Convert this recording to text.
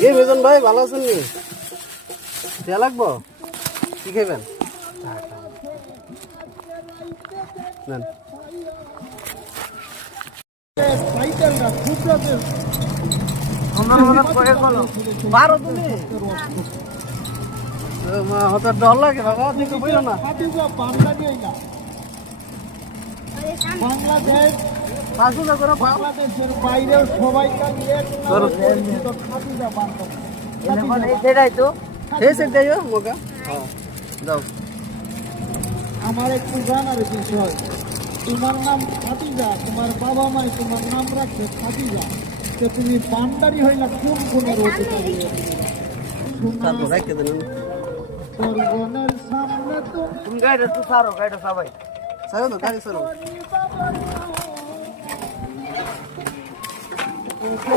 কি মিজান ভাই ভালো আছেন নি? দেয়া লাগবো? কি খাইবেন? নেন। পারো তুমি? হতে ডর লাগে বাবা, দেখো বইলো না। বাংলাদেশ পাঁচশো করে বাংলাদেশের বাইরেও সবাই সেটাই তো সেই সেটাই মোকা যাও। আমার একটু জানার বিষয়, তোমার নাম খাদিজা, তোমার বাবা মাই তোমার নাম রাখছে খাদিজা, তো তুমি বান্দারি হইলা কোন গুণের অধিকারী? তারপর রাখতে দেন তোর বোনের সামনে তুমি গাড়িটা একটু সারো, গাড়িটা সবাই সারো তো, গাড়ি সারো। তো